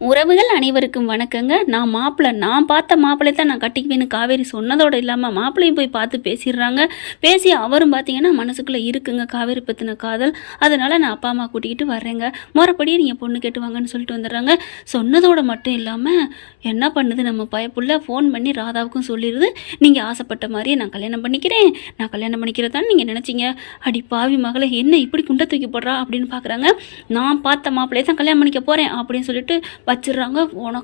உறவுகள் அனைவருக்கும் வணக்கங்க. நான் பார்த்த மாப்பிள்ளை தான் நான் கட்டிக்குவேன்னு காவேரி சொன்னதோடு இல்லாமல் மாப்பிள்ளையும் போய் பார்த்து பேசிடுறாங்க. பேசி அவரும் பார்த்தீங்கன்னா மனசுக்குள்ளே இருக்குங்க காவேரி பற்றின காதல். அதனால் நான் அப்பா அம்மா கூட்டிக்கிட்டு வர்றேங்க, முறைப்படியே நீங்கள் பொண்ணு கேட்டு வாங்கன்னு சொல்லிட்டு வந்துடுறாங்க. சொன்னதோடு மட்டும் இல்லாமல் என்ன பண்ணுது நம்ம பயப்புள்ள ஃபோன் பண்ணி ராதாவுக்கும் சொல்லிடுது, நீங்கள் ஆசைப்பட்ட மாதிரியே நான் கல்யாணம் பண்ணிக்கிறதான் நீங்கள் நினச்சிங்க. அடி பாவி மகளை என்ன இப்படி குண்டை தூக்கி போடுறா அப்படின்னு பார்க்குறாங்க. நான் பார்த்த மாப்பிள்ளையை தான் கல்யாணம் பண்ணிக்க போகிறேன் அப்படின்னு சொல்லிட்டு வச்சிடுறாங்க.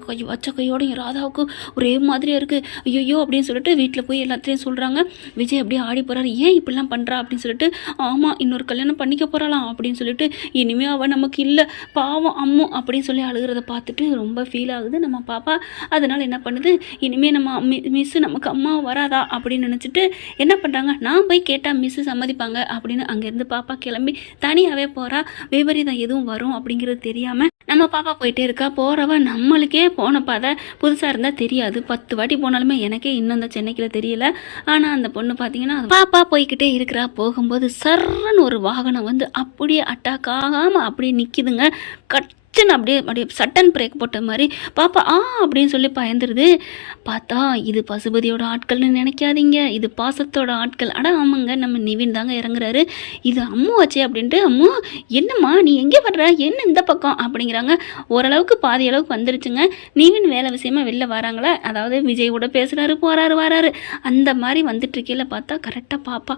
கை வச்ச கையோட ராதாவுக்கு ஒரே மாதிரியாக இருக்குது. ஐயோ அப்படின்னு சொல்லிட்டு வீட்டில் போய் எல்லாத்தையும் சொல்கிறாங்க. விஜய் அப்படியே ஆடி போகிறாரு. ஏன் இப்படிலாம் பண்ணுறா அப்படின்னு சொல்லிட்டு, ஆமாம் இன்னொரு கல்யாணம் பண்ணிக்க போகிறாளாம் அப்படின்னு சொல்லிட்டு, இனிமேல் அவள் நமக்கு இல்லை பாவம் அம்மு அப்படின்னு சொல்லி அழுகிறத பார்த்துட்டு ரொம்ப ஃபீல் ஆகுது நம்ம பாப்பா. அதனால் என்ன பண்ணுது, இனிமேல் நம்ம மிஸ்ஸு நமக்கு அம்மா வராதா அப்படின்னு நினச்சிட்டு என்ன பண்ணுறாங்க, நான் போய் கேட்டால் மிஸ்ஸு சம்மதிப்பாங்க அப்படின்னு அங்கேருந்து பாப்பா கிளம்பி தனியாகவே போகிறா. விபரீதம் எதுவும் வரும் அப்படிங்கிறது தெரியாமல் நம்ம பாப்பா போயிட்டே இருக்கா. போகிறவ நம்மளுக்கே போன பாதை புதுசாக இருந்தால் தெரியாது. 10 வாட்டி போனாலுமே எனக்கே இன்னும் அந்த சென்னைக்கில் தெரியல. ஆனால் அந்த பொண்ணு பார்த்தீங்கன்னா பாப்பா போய்கிட்டே இருக்கிறா. போகும்போது சர்ன்னு ஒரு வாகனம் வந்து அப்படியே அட்டாக் ஆகாமல் அப்படியே நிற்கிதுங்க. அப்படியே அப்படியே சட்டன் பிரேக் போட்ட மாதிரி பாப்பா அப்படின்னு சொல்லி பயந்துருது. பார்த்தா இது பசுபதியோட ஆட்கள்னு நினைக்காதீங்க, இது பாசத்தோட ஆட்கள். ஆமாங்க, நம்ம நிவின் தாங்க இறங்குறாரு. இது அம்மு வச்சே அப்படின்ட்டு, அம்மு என்னம்மா நீ எங்கே வர்ற, என்ன இந்த பக்கம் அப்படிங்கிறாங்க. ஓரளவுக்கு பாதி அளவுக்கு வந்துருச்சுங்க. நிவின் வேலை விஷயமா வெளில வராங்களா, அதாவது விஜய் கூட பேசுகிறாரு, போகிறாரு வராரு, அந்த மாதிரி வந்துட்டு இருக்கையில பார்த்தா கரெக்டாக பாப்பா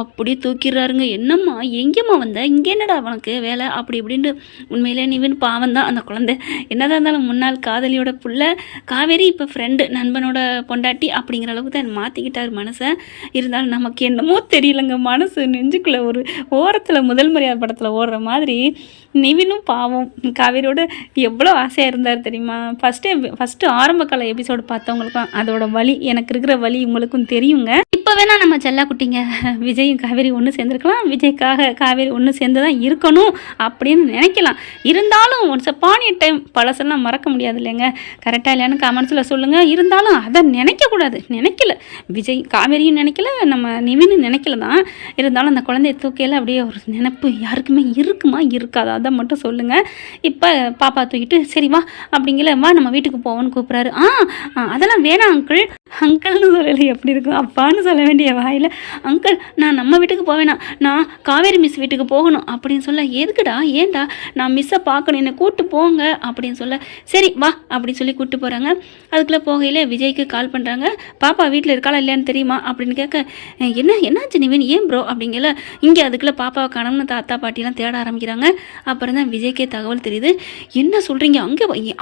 அப்படியே தூக்கிடுறாருங்க. என்னம்மா எங்கேம்மா வந்த, இங்கே என்னடா அவனுக்கு வேலை அப்படி இப்படின்ட்டு. உண்மையிலே நிவின் பாவம் தான். அந்த குழந்தை என்னதான் இருந்தாலும் முன்னாள் காதலியோட புள்ள, காவேரி இப்போ ஃப்ரெண்டு நண்பனோட பொண்டாட்டி அப்படிங்கிற அளவுக்கு தான் மாற்றிக்கிட்டார் மனசை. இருந்தாலும் நமக்கு என்னமோ தெரியலங்க, மனசு நெஞ்சுக்குள்ளே ஒரு ஓரத்தில் முதல் மரியாதை படத்தில் ஓடுற மாதிரி நிவினும் பாவம் காவேரியோட எவ்வளோ ஆசையாக இருந்தார் தெரியுமா. ஃபஸ்ட்டு ஆரம்ப கால எபிசோடு பார்த்தவங்களுக்கும் அதோட வலி, எனக்கு இருக்கிற வலி உங்களுக்கும் தெரியுங்க. இப்போ வேணால் நம்ம செல்லா குட்டிங்க விஜயும் காவேரி ஒன்று சேர்ந்துருக்கலாம், விஜய்க்காக காவேரி ஒன்று சேர்ந்து தான் இருக்கணும் அப்படின்னு நினைக்கலாம். இருந்தாலும் ஒன்ஸ் அப்பான் எ டைம் பழசெல்லாம் மறக்க முடியாது இல்லைங்க. கரெக்டாக இல்லையான்னு கமெண்ட்ஸில் சொல்லுங்கள். இருந்தாலும் அதை நினைக்கல விஜய் காவேரியும் நினைக்கல, நம்ம நிவினும் நினைக்கல தான். இருந்தாலும் அந்த குழந்தைய தூக்கையில் அப்படியே ஒரு நினைப்பு யாருக்குமே இருக்குமா இருக்காதா, அதை மட்டும் சொல்லுங்கள். இப்போ பாப்பா தூக்கிட்டு சரி வா அப்படிங்கல, வா நம்ம வீட்டுக்கு போவோன்னு கூப்பிட்றாரு. அதெல்லாம் வேணாம் அங்கிள்னு சொல்லலை, எப்படி இருக்கும் அப்பான்னு சொல்ல வேண்டிய வாயில் அங்கிள் நான் நம்ம வீட்டுக்கு போவேனா, நான் காவேரி மிஸ் வீட்டுக்கு போகணும் அப்படின்னு சொல்ல, எதுக்குடா ஏன்டா, நான் மிஸ்ஸை பார்க்கணும் என்னை கூப்பிட்டு போங்க அப்படின்னு சொல்ல, சரி வா அப்படின்னு சொல்லி கூப்பிட்டு போகிறாங்க. அதுக்குள்ளே போகையில் விஜய்க்கு கால் பண்ணுறாங்க. பாப்பா வீட்டில் இருக்காளா இல்லையான்னு தெரியுமா அப்படின்னு கேட்க, என்னாச்சு நிவின் ஏன் ப்ரோ அப்படிங்கல. இங்கே அதுக்குள்ளே பாப்பாவை காணோம்னு தாத்தா பாட்டிலாம் தேட ஆரம்பிக்கிறாங்க. அப்புறம் தான் விஜய்க்கே தகவல் தெரியுது. என்ன சொல்கிறீங்க,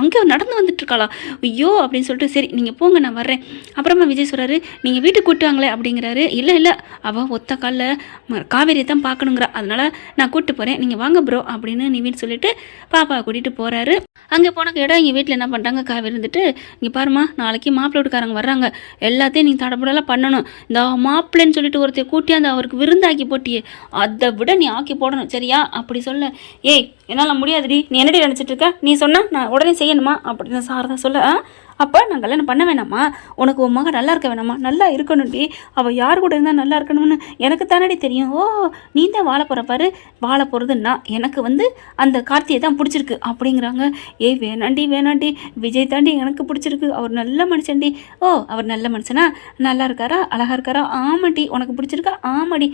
அங்கே நடந்து வந்துட்டு இருக்காளா, ஐயோ அப்படின்னு சொல்லிட்டு, சரி நீங்கள் போங்க நான் வர்றேன். அப்புறமா விஜய் சொல்கிறாரு, நீங்கள் வீட்டுக்கு கூட்டுவாங்களே அப்படிங்கிறாரு. இல்லை அவள் ஒத்த காலில் காவேரியை தான் பார்க்கணுங்கிறா, அதனால் நான் கூப்பிட்டு போகிறேன், நீங்கள் வாங்க ப்ரோ அப்படின்னு நிவின் சொல்லிட்டு பாப்பாவை கூட்டிகிட்டு போகிறாரு. அங்கே போன இடம் எங்கள் வீட்டில் என்ன பண்ணுறாங்க, காவேரி இருந்துட்டு, இங்கே பாருமா நாளைக்கு மாப்பிள்ளை வீட்டுக்காரங்க வர்றாங்க, எல்லாத்தையும் நீங்கள் தடப்படலாம் பண்ணணும். இந்த மாப்பிள்ளைன்னு சொல்லிட்டு ஒருத்தைய கூட்டி அந்த அவருக்கு விருந்தாக்கி போட்டியே, அதை விட நீ ஆக்கி போடணும் சரியா அப்படி சொல்ல, ஏய் என்னால் முடியாதுடி, நீ என்னடி நினச்சிட்டு இருக்க, நீ சொன்னால் நான் உடனே செய்யணுமா அப்படின்னு சாரதா சொல்ல, அப்போ நான் கல்யாணம் பண்ண வேணாமா, உனக்கு உன் மகன் நல்லா இருக்க வேணாமா, நல்லா இருக்கணும்டி, அவள் யார் கூட இருந்தால் நல்லா இருக்கணும்னு எனக்கு தானடி தெரியும். ஓ நீ தான் வாழ போகிற பாரு, வாழ போகிறதுன்னா எனக்கு அந்த கார்த்தியை தான் பிடிச்சிருக்கு அப்படிங்கிறாங்க. ஏய் வேணாண்டி விஜய் தாண்டி எனக்கு பிடிச்சிருக்கு, அவர் நல்ல மனுஷன்டி. ஓ அவர் நல்ல மனுஷனா, நல்லா இருக்காரா, அழகாக இருக்காரா, ஆமாடி உனக்கு பிடிச்சிருக்கா, ஆமாடி.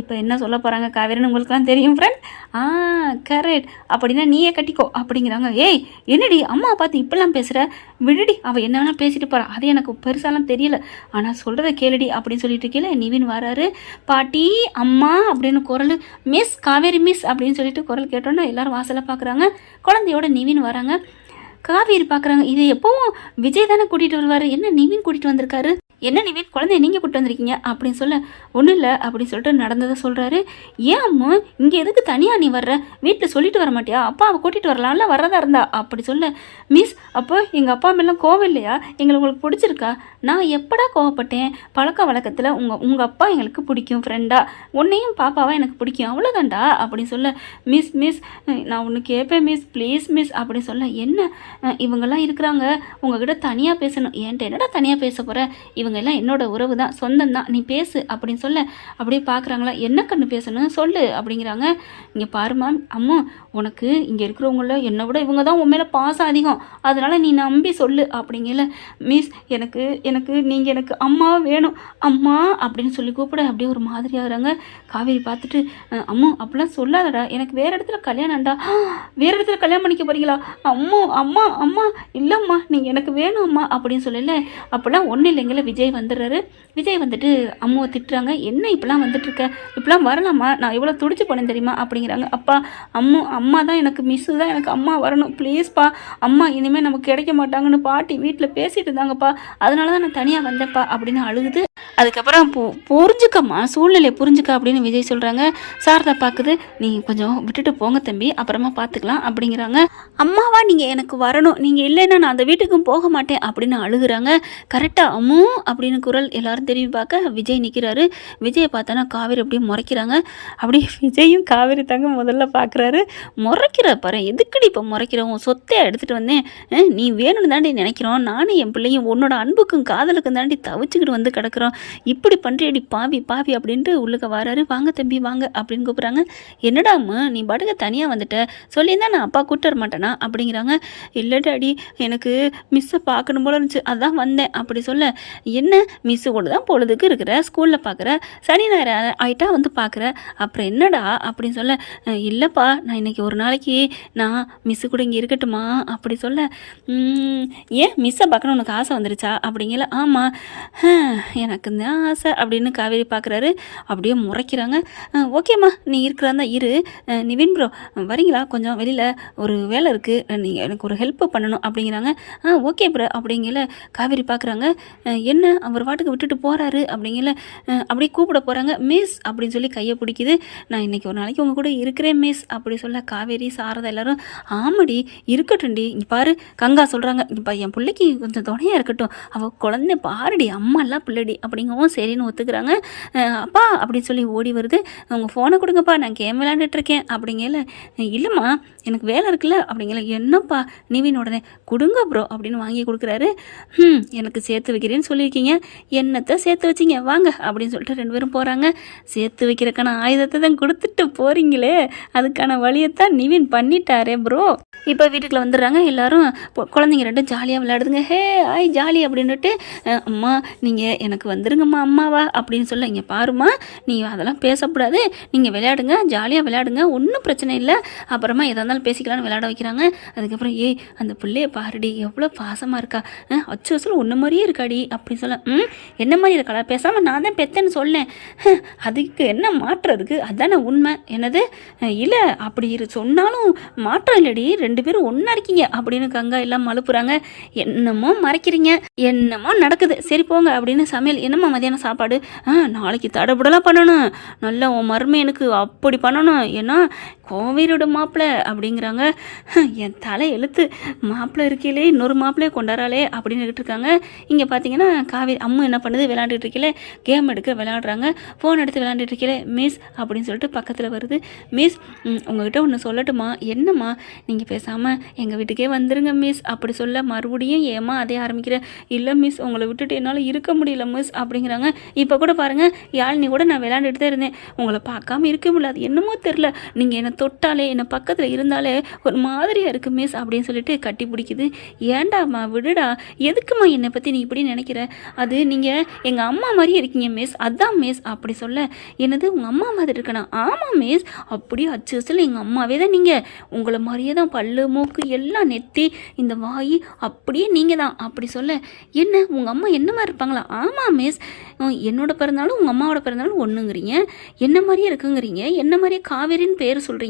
இப்போ என்ன சொல்ல போகிறாங்க காவேரின்னு உங்களுக்குலாம் தெரியும் ஃப்ரெண்ட். கரெக்ட் அப்படின்னா நீயே கட்டிக்கோ அப்படிங்கிறாங்க. ஏய் என்னடி அம்மா பார்த்து இப்படிலாம் பேசுகிற, விடுடி அவள் என்ன வேணால் பேசிட்டு போகிறா, அது எனக்கு பெருசாலாம் தெரியல, ஆனால் சொல்கிறத கேளுடி அப்படின்னு சொல்லிட்டு இருக்கீங்களே. நிவின் வராரு. பாட்டி அம்மா அப்படின்னு குரல், மிஸ் காவேரி மிஸ் அப்படின்னு சொல்லிட்டு குரல் கேட்டோன்னா எல்லாரும் வாசலை பார்க்குறாங்க. குழந்தையோட நிவின் வராங்க. காவேரி பார்க்குறாங்க. இது எப்போவும் விஜய் தானே கூட்டிகிட்டு வருவார், என்ன நிவின் கூட்டிகிட்டு வந்திருக்காரு, என்ன நிவின் குழந்தைய நீங்கள் கூப்பிட்டு வந்திருக்கீங்க அப்படின்னு சொல்ல, ஒன்றும் இல்லை அப்படின்னு சொல்லிட்டு நடந்ததை சொல்கிறாரு. ஏன் அம்மா இங்கே எதுக்கு தனியாக நீ வர்ற, வீட்டில் சொல்லிட்டு வர மாட்டியா, அப்பா அவள் கூட்டிகிட்டு வரலாம்ல வர்றதா இருந்தா அப்படி சொல்ல, மிஸ் அப்போ எங்கள் அப்பா மேலாம் கோவம் இல்லையா, உங்களுக்கு பிடிச்சிருக்கா, நான் எப்படா கோவப்பட்டேன், பழக்க வழக்கத்தில் உங்கள் அப்பா எங்களுக்கு பிடிக்கும் ஃப்ரெண்டாக, உன்னையும் பாப்பாவாக எனக்கு பிடிக்கும் அவ்வளோதான்டா அப்படின்னு சொல்ல, மிஸ் நான் ஒன்று கேட்பேன் மிஸ் ப்ளீஸ் மிஸ் அப்படின்னு சொல்ல, என்ன இவங்கெல்லாம் இருக்கிறாங்க உங்ககிட்ட தனியாக பேசணும், என்கிட்ட என்னடா தனியாக பேச போகிற, இவங்க இவங்க எல்லாம் என்னோட உறவு தான், சொந்தம் தான், நீ பேசு அப்படின்னு சொல்ல அப்படியே பார்க்குறாங்களா. என்ன கண்ணு பேசணும் சொல்லு அப்படிங்கிறாங்க. இங்கே பாருமா அம்மா, உனக்கு இங்கே இருக்கிறவங்கள என்னை விட இவங்க தான் உன் மேலே பாசம் அதிகம், அதனால் நீ நம்பி சொல்லு அப்படிங்கல. மிஸ் எனக்கு எனக்கு நீங்கள் எனக்கு அம்மா வேணும் அம்மா அப்படின்னு சொல்லி கூப்பிட அப்படியே ஒரு மாதிரி ஆகுறாங்க. காவேரி பார்த்துட்டு அம்மா அப்படிலாம் சொல்லாதடா, எனக்கு வேறு இடத்துல கல்யாணம்டா. வேறு இடத்துல கல்யாணம் பண்ணிக்க போகிறீங்களா? அம்மா அம்மா அம்மா இல்லைம்மா நீங்கள் எனக்கு வேணும் அம்மா அப்படின்னு சொல்லல. அப்போல்லாம் ஒன்றும் இல்லைங்கள. விஜய் வந்துடுறாரு. விஜய் வந்துட்டு அம்மாவை திட்டுறாங்க. என்ன இப்போலாம் வந்துட்டுருக்க, இப்போலாம் வரலாமா, நான் எவ்வளோ துடிச்சு போனேன் தெரியுமா அப்படிங்கிறாங்க. அப்பா அம்மா தான் எனக்கு மிஸ்ஸு தான், எனக்கு அம்மா வரணும் ப்ளீஸ்ப்பா, அம்மா இனிமேல் நமக்கு கிடைக்க மாட்டாங்கன்னு பாட்டி வீட்டில் பேசிகிட்டு இருந்தாங்கப்பா, அதனால தான் நான் தனியாக வந்தேன்ப்பா அப்படின்னு அழுகுது. அதுக்கப்புறம் புரிஞ்சுக்கம்மா, சூழ்நிலையை புரிஞ்சுக்க அப்படின்னு விஜய் சொல்கிறாங்க. சாரதா பார்க்குது. நீ கொஞ்சம் விட்டுட்டு போங்க தம்பி, அப்புறமா பார்த்துக்கலாம் அப்படிங்கிறாங்க. அம்மாவா நீங்கள் எனக்கு வரணும், நீங்கள் இல்லைன்னா நான் அந்த வீட்டுக்கும் போக மாட்டேன் அப்படின்னு அழுகுறாங்க. கரெக்டாக அம்மு அப்படின்னு குரல் எல்லாரும் திரும்பி பார்க்க விஜய் நிற்கிறாரு. விஜயை பார்த்தோன்னா காவேரி அப்படியே முறைக்கிறாங்க. அப்படியே விஜயும் காவேரி தாங்க முதல்ல பார்க்குறாரு. முறைக்கிற பாரு, எதுக்கடி இப்போ முறைக்கிறோம், சொத்தை எடுத்துகிட்டு வந்தேன், நீ வேணும்னு தாண்டி நினைக்கிறோம், நானும் என் பிள்ளையும் உன்னோட அன்புக்கும் காதலுக்கும் தாண்டி தவிச்சுக்கிட்டு வந்து கிடக்குறோம், இப்படி பண்ணுறேடி பாவி பாவி அப்படின்ட்டு உள்ளுக்க வராரு. வாங்க தம்பி வாங்க அப்படின்னு கூப்பிட்றாங்க. என்னடாம்மா நீ பாட்டுக்க தனியாக வந்துட்ட, சொல்லியிருந்தா நான் அப்பா கூப்பிட்டு வர மாட்டேனா அப்படிங்கிறாங்க. இல்லை டாடி, எனக்கு மிஸ்ஸை பார்க்கணும் போல இருந்துச்சு, அதான் வந்தேன் அப்படி சொல்ல. என்ன மிஸ்ஸு கூட தான் பொழுதுக்கு இருக்கிற, ஸ்கூலில் பார்க்குற, சனி ஞாயிறு ஆகிட்டா வந்து பார்க்குற, அப்புறம் என்னடா அப்படின்னு சொல்ல. இல்லைப்பா நான் இன்றைக்கி ஒரு நாளைக்கு நான் மிஸ்ஸு கூட இங்கே இருக்கட்டுமா அப்படி சொல்ல. ஏன் மிஸ்ஸை பார்க்கணும் உனக்கு ஆசை வந்துருச்சா அப்படிங்கல. ஆமாம் எனக்கு இந்த ஆசை அப்படின்னு காவேரி பார்க்குறாரு. அப்படியே முறைக்கிறாங்க. ஓகேம்மா நீ இருக்கிறாந்தா இரு. நிவின் ப்ரோ வரீங்களா, கொஞ்சம் வெளியில் ஒரு வேலை இருக்குது, நீங்கள் எனக்கு ஒரு ஹெல்ப்பு பண்ணணும் அப்படிங்கிறாங்க. Okay bro அப்படிங்கல. காவேரி பார்க்குறாங்க. என்ன அவர் வாட்டுக்கு விட்டுட்டு போகிறாரு அப்படிங்கல. அப்படியே கூப்பிட போகிறாங்க. மிஸ் அப்படின்னு சொல்லி கையை பிடிக்குது. நான் இன்றைக்கி ஒரு நாளைக்கு உங்கள் கூட இருக்கிறேன் மிஸ் அப்படி சொல்ல. காவேரி சாரதா எல்லாரும் ஆமாடி இருக்கட்டும்டி, இங்கே பாரு கங்கா சொல்கிறாங்க, இப்போ என் பிள்ளைக்கு கொஞ்சம் துணையாக இருக்கட்டும், அவள் குழந்தை பாருடி, அம்மாலாம் பிள்ளைடி அப்படிங்கவும் சரின்னு ஒத்துக்கிறாங்க. அப்பா அப்படின்னு சொல்லி ஓடி வருது. உங்கள் ஃபோனை கொடுங்கப்பா, நான் கேம் விளையாண்டுட்ருக்கேன் அப்படிங்கல. இல்லைம்மா எனக்கு வேலை இருக்குல்ல அப்படிங்கல. என்னப்பா நிவின் உடனே கொடுங்க ப்ரோ அப்படின்னு வாங்கி கொடுக்குறாரு. எனக்கு சேர்த்து வைக்கிறேன்னு சொல்லியிருக்கீங்க, என்னத்தை சேர்த்து வச்சிங்க வாங்க அப்படின்னு சொல்லிட்டு ரெண்டு பேரும் போகிறாங்க. சேர்த்து வைக்கிறக்கான ஆயுதத்தை தான் கொடுத்துட்டு போகிறீங்களே, அதுக்கான வழியைத்தான் நிவின் பண்ணிட்டாரே ப்ரோ. இப்போ வீட்டுக்குள்ள வந்துடுறாங்க எல்லாரும். குழந்தைங்க ரெண்டும் ஜாலியாக விளையாடுதுங்க. ஹே ஆய் ஜாலி அப்படின்னுட்டு. அம்மா நீங்கள் எனக்கு வந்துருங்கம்மா அம்மாவா அப்படின்னு சொல்ல. இங்கே பாருமா நீ அதெல்லாம் பேசக்கூடாது, நீங்கள் விளையாடுங்க, ஜாலியாக விளையாடுங்க, ஒன்றும் பிரச்சனை இல்லை, அப்புறமா எதாக இருந்தாலும் பேசிக்கலான்னு விளையாட வைக்கிறாங்க. அதுக்கப்புறம் அந்த பிள்ளைய பாருடி எவ்வளோ பாசமாக இருக்கா, அச்சு அசல் ஒன்று மாதிரியே இருக்காடி அப்படின்னு சொல்ல. என்ன மாதிரி இருக்காளா, பேசாமல் நான் தான் பெத்தேன்னு சொல்லேன், அதுக்கு என்ன மாற்றம் இருக்குது, அதுதானே உண்மை. என்னது இல்லை அப்படி சொன்னாலும் மாற்றம் இல்லடி, ரெண்டு பேரும் ஒன்றா இருக்கீங்க அப்படின்னு கங்கா எல்லாம் மழுப்புறாங்க. என்னமோ மறைக்கிறீங்க, என்னமோ நடக்குது, சரி போங்க அப்படின்னு. சமையல் என்னம்மா மதியானம் சாப்பாடு, நாளைக்கு தடபுடலாம் பண்ணணும், நல்லா உன் மருமையனுக்கு அப்படி பண்ணணும், ஏன்னா கோவிலோட மாப்பிள்ளை அப்படிங்கிறாங்க. என் தலை எழுத்து, மாப்பிள்ளை இருக்கையிலே இன்னொரு மாப்பிள்ளையே கொண்டாடாலே அப்படின்னு இருக்காங்க. இங்கே பார்த்தீங்கன்னா காவேரி அம்மா என்ன பண்ணுது, விளையாண்டுட்டு இருக்கல, கேம் எடுக்க விளையாடுறாங்க. ஃபோன் எடுத்து விளையாண்டுட்டு இருக்கல. மிஸ் அப்படின்னு சொல்லிட்டு பக்கத்தில் வருது. மிஸ் உங்ககிட்ட ஒன்று சொல்லட்டுமா? என்னம்மா நீங்கள் பேசாமல் எங்கள் வீட்டுக்கே வந்துருங்க மிஸ் அப்படி சொல்ல. மறுபடியும் ஏமா அதே ஆரம்பிக்கிற. இல்லை மிஸ் உங்களை விட்டுட்டு என்னால் இருக்க முடியல மிஸ் அப்படிங்கிறாங்க. இப்போ கூட பாருங்கள் யாழினி கூட நான் விளையாண்டுட்டு தான் இருந்தேன், உங்களை பார்க்காம இருக்க முடியல, அது என்னமோ தெரில, நீங்கள் என்னை தொட்டாலே என்னை பக்கத்தில் இருந்தாலே ஒரு மாதிரியாக இருக்குது மிஸ் அப்படின்னு சொல்லிட்டு கட்டி பிடிக்குது. ஏண்டாம்மா விடுடா, எதுக்குமா என்னை பற்றி நீ இப்படி நினைக்கிற, அது நீங்கள் எங்கள் அம்மா மாதிரியே இருக்கீங்க மிஸ், அதான் மிஸ் அப்படி சொல்ல. என்னது உங்கள் அம்மா மாதிரி இருக்கணும்? ஆமாம் மிஸ், அப்படியே அச்சு அசல் எங்கள் அம்மாவே தான் நீங்கள், உங்களை மாதிரியே தான் பல்லு மூக்கு எல்லாம் நெத்தி இந்த வாய் அப்படியே நீங்கள் தான் அப்படி சொல்ல. என்ன உங்கள் அம்மா என்ன மாதிரி இருப்பாங்களா? ஆமாம் மிஸ், என்னோட பிறந்தாலும் உங்கள் அம்மாவோட பிறந்தாலும் ஒன்றுங்கிறீங்க, என்ன மாதிரியே இருக்குங்கிறீங்க, என்ன மாதிரியே காவேரின்னு பேர் சொல்கிறீங்க.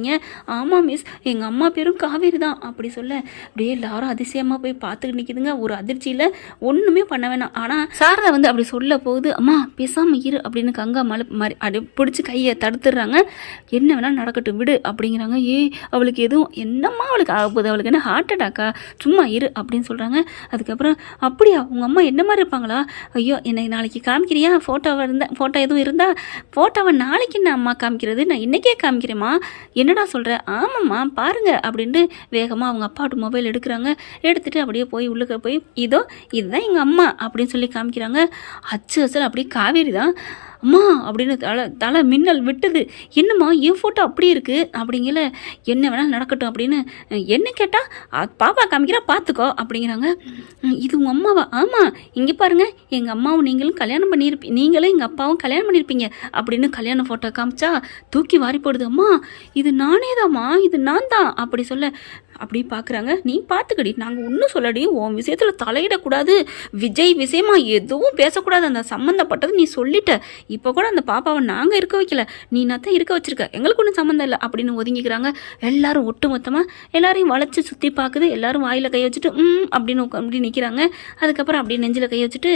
ஆமாம் மிஸ் எங்கள் அம்மா பேரும் காவேரி தான் அப்படி சொல்ல. அப்படியே எல்லாரும் அதிசயமாக போய் பார்த்துக்கிட்டு நிற்கிதுங்க. ஒரு அதிர்ச்சியில் ஒன்றுமே பண்ண வேணாம். ஆனால் சாரதா வந்து அப்படி சொல்ல போகுது. அம்மா பேசாமல் இரு அப்படின்னு கங்கா மாதிரி அப்படி பிடிச்சி கையை தடுத்துடுறாங்க. என்ன வேணால் நடக்கட்டும் விடு அப்படிங்கிறாங்க. அவளுக்கு எதுவும் என்னம்மா அவளுக்கு ஆக போகுது, அவளுக்கு என்ன ஹார்ட் அட்டாக்கா, சும்மா இரு அப்படின்னு சொல்கிறாங்க. அதுக்கப்புறம் அப்படியா உங்கள் அம்மா என்ன மாதிரி இருப்பாங்களா? ஐயோ என்னை நாளைக்கு காமிக்கிறியா ஃபோட்டோ எதுவும் இருந்தால் ஃபோட்டோவை நாளைக்கு நான் அம்மா காமிக்கிறது, நான் இன்றைக்கே காமிக்கிறேம்மா. என்னடா சொல்கிற? ஆமாம்மா பாருங்கள் அப்படின்ட்டு வேகமாக அவங்க அப்பாவோட மொபைல் எடுக்கிறாங்க. எடுத்துகிட்டு அப்படியே போய் உள்ளுக்க போய் இதுதான் எங்கள் அம்மா அப்படின்னு சொல்லி காமிக்கிறாங்க. அசல் அப்படியே காவேரி தான் அம்மா அப்படின்னு தலை மின்னல் விட்டுது. என்னம்மா என் ஃபோட்டோ அப்படி இருக்குது அப்படிங்கல. என்ன வேணாலும் நடக்கட்டும் அப்படின்னு என்ன கேட்டால் பாப்பா காமிக்கிறா பார்த்துக்கோ அப்படிங்கிறாங்க. இது உங்கள் அம்மாவா? ஆமாம், இங்கே பாருங்கள், எங்கள் அம்மாவும் நீங்களும் கல்யாணம் நீங்களும் எங்கள் அப்பாவும் கல்யாணம் பண்ணியிருப்பீங்க அப்படின்னு கல்யாண ஃபோட்டோ காமிச்சா தூக்கி வாரி போடுது. அம்மா இது நானே தான்மா, இது நான் தான் அப்படி சொல்ல அப்படி பார்க்குறாங்க. நீ பார்த்துக்கடி, நாங்கள் ஒன்றும் சொல்லடி, உன் விஷயத்தில் தலையிடக்கூடாது, விஜய் விஷயமா எதுவும் பேசக்கூடாது, அந்த சம்மந்தப்பட்டது நீ சொல்லிட்ட. இப்போ கூட அந்த பாப்பாவை நாங்கள் இருக்க வைக்கல, நீ தான் இருக்க வச்சிருக்க, எங்களுக்கு ஒன்றும் சம்மந்தம் இல்லை அப்படின்னு ஒதுங்கிக்கிறாங்க. எல்லாரும் ஒட்டு மொத்தமாக எல்லாரையும் வளைச்சி சுற்றி பார்க்குது. எல்லாரும் வாயில் கை வச்சுட்டு அப்படின்னு அப்படி நிற்கிறாங்க. அதுக்கப்புறம் அப்படியே நெஞ்சில் கை வச்சுட்டு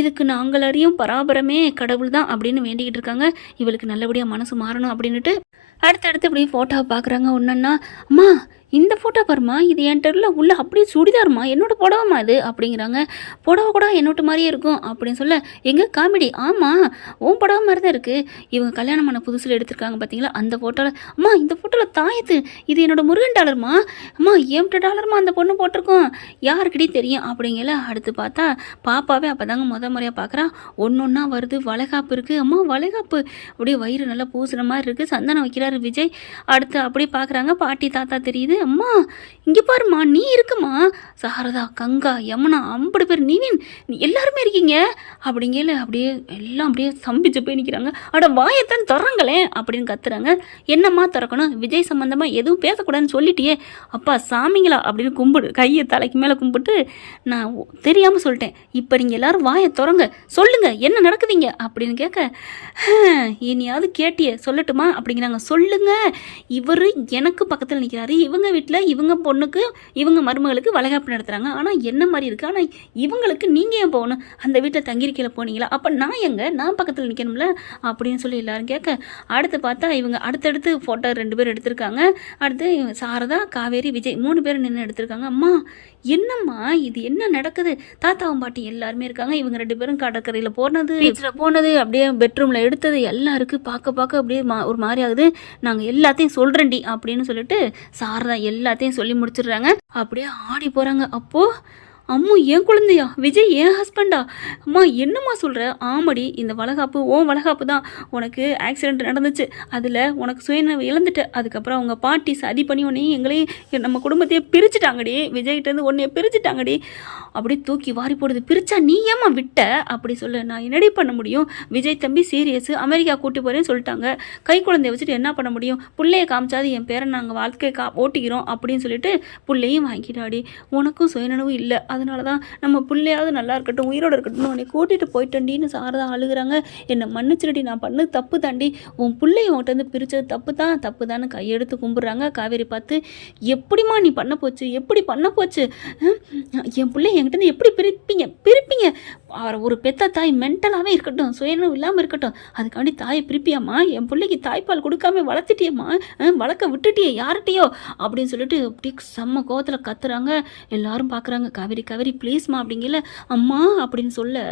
இதுக்கு நாங்கள் அறியும் பராபரமே கடவுள் தான் அப்படின்னு வேண்டிக்கிட்டு இருக்காங்க. இவளுக்கு நல்லபடியாக மனசு மாறணும் அப்படின்ட்டு அடுத்தடுத்து இப்படி ஃபோட்டோவை பார்க்குறாங்க. ஒன்றுன்னா அம்மா இந்த ஃபோட்டோ பாருமா, இது என்கிட்ட உள்ள அப்படியே சுடிதாருமா, என்னோட புடவைமா இது அப்படிங்கிறாங்க. புடவை கூட என்னோட மாதிரியே இருக்கும் அப்படின்னு சொல்ல எங்கே காமெடி. ஆமாம் உன் புடவை மாதிரி தான் இருக்குது. இவங்க கல்யாணம் பண்ண புதுசில் எடுத்திருக்காங்க பார்த்தீங்களா அந்த ஃபோட்டோவில். அம்மா இந்த ஃபோட்டோவில் தாயத்து, இது என்னோட முருகன் டாலர்மா. அம்மா $8 அந்த பொண்ணு போட்டிருக்கோம், யாருக்கிட்டே தெரியும் அப்படிங்கல. அடுத்து பார்த்தா பாப்பாவே அப்போ தாங்க முறையாக பார்க்குறா. ஒன்றா வருது. வளைகாப்பு இருக்குது. அம்மா வளைகாப்பு அப்படியே வயிறு நல்லா பூசுகிற மாதிரி இருக்குது. சந்தனம் வைக்கிறாரு விஜய். அடுத்து அப்படி பார்க்குறாங்க. பாட்டி தாத்தா தெரியுது. அம்மா இங்கே பாருமா, நீ இருக்குமா, சாரதா கங்கா யமுனா 50 பேர் நீவின் எல்லாருமே இருக்கீங்க அப்படிங்கல. அப்படியே எல்லாம் அப்படியே சம்பிச்சு போய் நிற்கிறாங்க. அட வாயத்தான் திறங்களேன் அப்படின்னு கத்துறாங்க. என்னம்மா திறக்கணும், விஜய் சம்மந்தமாக எதுவும் பேசக்கூடாதுன்னு சொல்லிட்டியே. அப்பா சாமிங்களா அப்படின்னு கும்பிடு, கையை தலைக்கு மேலே கும்பிட்டு நான் தெரியாமல் சொல்லிட்டேன், இப்போ நீங்கள் எல்லோரும் வாயை திறங்க, சொல்லுங்க என்ன நடக்குதுங்க அப்படின்னு கேட்க இனியாவது கேட்டியே சொல்லட்டுமா அப்படிங்கிறாங்க. சொல்லுங்க, இவர் எனக்கு பக்கத்தில் நிற்கிறாரு, இவங்க வீட்டில் இவங்க பொண்ணுக்கு இவங்க மருமகளுக்கு வளைகாப்பு நடத்துகிறாங்க. ஆனால் என்ன மாதிரி இருக்குது, ஆனால் இவங்களுக்கு நீங்கள் ஏன் போகணும், அந்த வீட்டில் தங்கியிருக்கையில் போனீங்களா, அப்போ நான் பக்கத்தில் நிற்கணும்ல அப்படின்னு சொல்லி எல்லாரும் கேட்க அடுத்து பார்த்தா இவங்க அடுத்தடுத்து ஃபோட்டோ 2 பேர் எடுத்திருக்காங்க. அடுத்து சாரதா காவேரி விஜய் 3 பேர் நின்று எடுத்திருக்காங்க. அம்மா என்னம்மா இது என்ன நடக்குது, தாத்தாவும் பாட்டி எல்லாருமே இருக்காங்க. இவங்க 2 பேரும் கடற்கரையில் போனது அப்படியே பெட்ரூமில் எடுத்தது எல்லாருக்கும் பார்க்க அப்படியே ஒரு மாதிரி ஆகுது. நாங்கள் எல்லாத்தையும் சொல்கிறேன்டி அப்படின்னு சொல்லிட்டு சாரதா எல்லாத்தையும் சொல்லி முடிச்சிடுறாங்க. அப்படியே ஆடி போகிறாங்க. அப்போது அம்மு என் குழந்தையா, விஜய் என் ஹஸ்பண்டா, அம்மா என்னம்மா சொல்கிற? ஆமாடி, இந்த வளகாப்பு உன் வளகாப்பு தான், உனக்கு ஆக்சிடெண்ட் நடந்துச்சு, அதில் உனக்கு சுயநினைவு இழந்துட்ட, அதுக்கப்புறம் அவங்க பாட்டி சதி பண்ணி உன்னையும் எங்களையும் நம்ம குடும்பத்தையே பிரிச்சுட்டாங்கடி, விஜய்கிட்டேருந்து உன்னைய பிரிச்சுட்டாங்கடி அப்படி தூக்கி வாரி போடுது. பிரிச்சா நீ ஏமா விட்ட அப்படி சொல்ல. நான் என்னடி பண்ண முடியும், விஜய் தம்பி சீரியஸ், அமெரிக்கா கூட்டி போகிறேன்னு சொல்லிட்டாங்க, கை குழந்தைய வச்சுட்டு என்ன பண்ண முடியும், பிள்ளைய காமிச்சாது என் பேரை நாங்கள் வாழ்க்கையை ஓட்டிக்கிறோம் அப்படின்னு சொல்லிட்டு பிள்ளையும் வாங்கிட்டாடி, உனக்கும் சுயநினைவு இல்லை, அதனால தான் நம்ம பிள்ளையாவது நல்லா இருக்கட்டும் உயிரோடு இருக்கட்டும் உன்னை கூட்டிகிட்டு போயிட்டேன்டின்னு சாரதா அழுகுறாங்க. என்னை மன்னிச்சிருடி, நான் பண்ணது தப்பு தாண்டி, உன் பிள்ளைய உன்கிட்ட வந்து பிரித்தது தப்பு தான்னு கையெடுத்து கும்பிட்றாங்க. காவேரி பார்த்து எப்படிமா நீ பண்ண போச்சு, எப்படி பண்ண போச்சு, என் பிள்ளை என்கிட்ட எப்படி பிரிப்பீங்க ஒரு பெத்த தாய் மென்டலாகவே இருக்கட்டும், சுயநினைவு இல்லாமல் இருக்கட்டும், அதுக்காண்டி தாயை பிரிப்பியாம்மா, என் பிள்ளைக்கு தாய்ப்பால் கொடுக்காம வளர்த்துட்டியம்மா, வளர்க்க விட்டுட்டியே யார்கிட்டையோ அப்படின்னு சொல்லிட்டு அப்படி செம்ம கோவத்தில் கத்துறாங்க. எல்லாரும் பார்க்குறாங்க. காவேரி ப்ளீஸ்மா அப்படிங்கல. அம்மா அப்படின்னு சொல்ல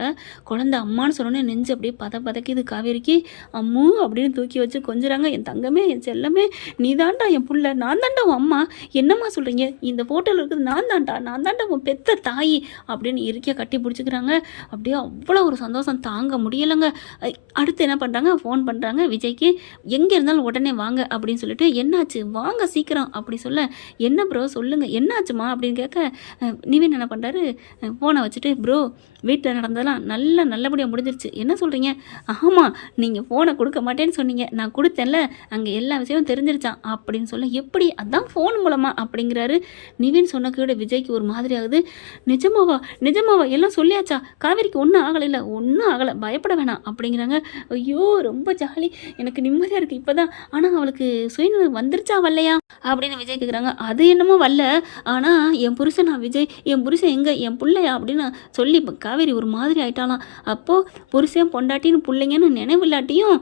குழந்தை அம்மான்னு சொன்னோன்னே நெஞ்சு அப்படியே பதக்கிது காவேரிக்கு. அம்மு அப்படின்னு தூக்கி வச்சு கொஞ்சுறாங்க. என் தங்கமே, என் செல்லமே, நீ தாண்டா என் புள்ள, நான் தாண்டா உன் அம்மா, என்னம்மா சொல்கிறீங்க, இந்த ஃபோட்டோவில் இருக்குது நான் தாண்டா உன் பெத்த தாய் அப்படின்னு இருக்கிய கட்டி பிடிச்சிக்கிறாங்க. அப்படியே அவ்வளோ ஒரு சந்தோஷம் தாங்க முடியலைங்க. அடுத்து என்ன பண்ணுறாங்க, ஃபோன் பண்ணுறாங்க விஜய்க்கு. எங்கே இருந்தாலும் உடனே வாங்க அப்படின்னு சொல்லிட்டு, என்னாச்சு வாங்க சீக்கிரம் அப்படி சொல்ல, என்ன ப்ரோ சொல்லுங்கள் என்னாச்சுமா அப்படின்னு கேட்க நிவின் என்ன பண்ணுறாரு, ஃபோனை வச்சுட்டு ப்ரோ வீட்டில் நடந்ததெல்லாம் நல்லபடியாக முடிஞ்சிருச்சு, என்ன சொல்கிறீங்க? ஆமாம் நீங்கள் ஃபோனை கொடுக்க மாட்டேன்னு சொன்னீங்க, நான் கொடுத்தேன்ல, அங்கே எல்லா விஷயமும் தெரிஞ்சிருச்சான் அப்படின்னு சொல்ல, எப்படி அதான் ஃபோன் மூலமாக அப்படிங்கிறாரு. நிவின் சொன்னக்கூட விஜய்க்கு ஒரு மாதிரி ஆகுது. நிஜமாவா எல்லாம் சொல்லியாச்சா, காவேரிக்கு ஒன்றும் ஆகலை பயப்பட வேணாம் அப்படிங்கிறாங்க. ஐயோ ரொம்ப ஜாலி, எனக்கு நிம்மதியாக இருக்குது இப்போ தான், ஆனால் அவளுக்கு சுயநினைவு வந்துருச்சா வரலையா அப்படின்னு விஜய் கேட்குறாங்க. அது என்னமோ வரல, ஆனால் என் புருஷனா விஜய், என் புருஷன் எங்கே, என் பிள்ளையா அப்படின்னு சொல்லி காவேரி ஒரு மாதிரி ஆயிட்டாலாம். அப்போது புருஷன் பொண்டாட்டின்னு பிள்ளைங்கன்னு நினைவு இல்லாட்டியும்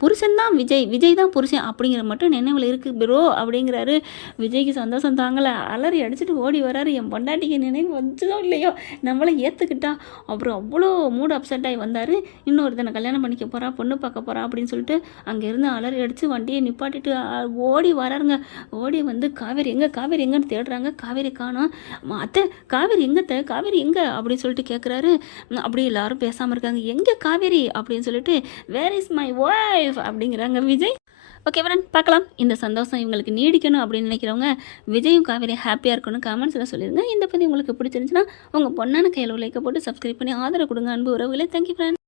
புருஷன் தான் விஜய் தான் புருஷன் அப்படிங்கிற மட்டும் நினைவில் இருக்குது ப்ரோ அப்படிங்கிறாரு. விஜய்க்கு சந்தோஷம் தாங்கலை, அலறி அடிச்சுட்டு ஓடி வராரு. என் பொண்டாட்டிக்கு நினைவு வந்துச்சோ இல்லையோ நம்மளை ஏற்றுக்கிட்டா அவர் அவ்வளோ மூடு அப்செட் ஆகி வந்தார். இன்னொருத்தனை கல்யாணம் பண்ணிக்க போகிறா, பொண்ணு பார்க்க போகிறா அப்படின்னு சொல்லிட்டு அங்கேருந்து அலறி அடித்து வண்டியை நிப்பாட்டிட்டு ஓடி வராருங்க. ஓடி வந்து காவேரி எங்கன்னு தேடுறாங்க. காவேரி காணோம். அத்தை காவேரி எங்கத்த, காவேரி எங்கே அப்படின்னு சொல்லிட்டு கேட்குறாரு. அப்படி எல்லாரும் பேசாமல் இருக்காங்க. எங்கே காவேரி அப்படின்னு சொல்லிட்டு வேர் இஸ் மை ஒய்ஃப் அப்படிங்கிறாங்க விஜய். ஓகே ஃப்ரெண்ட், பார்க்கலாம். இந்த சந்தோஷம் இவங்களுக்கு நீடிக்கணும் அப்படின்னு நினைக்கிறவங்க விஜயும் காவேரி ஹாப்பியாக இருக்கணும் கமெண்ட்ஸில் சொல்லிடுங்க. இந்த பற்றி உங்களுக்கு பிடிச்சிருந்துச்சுன்னா உங்கள் பொண்ணான கையில் லைக்கை போட்டு சப்ஸ்கிரைப் பண்ணி ஆதரவு கொடுங்க அன்பு உறவுகளே. Thank you friend.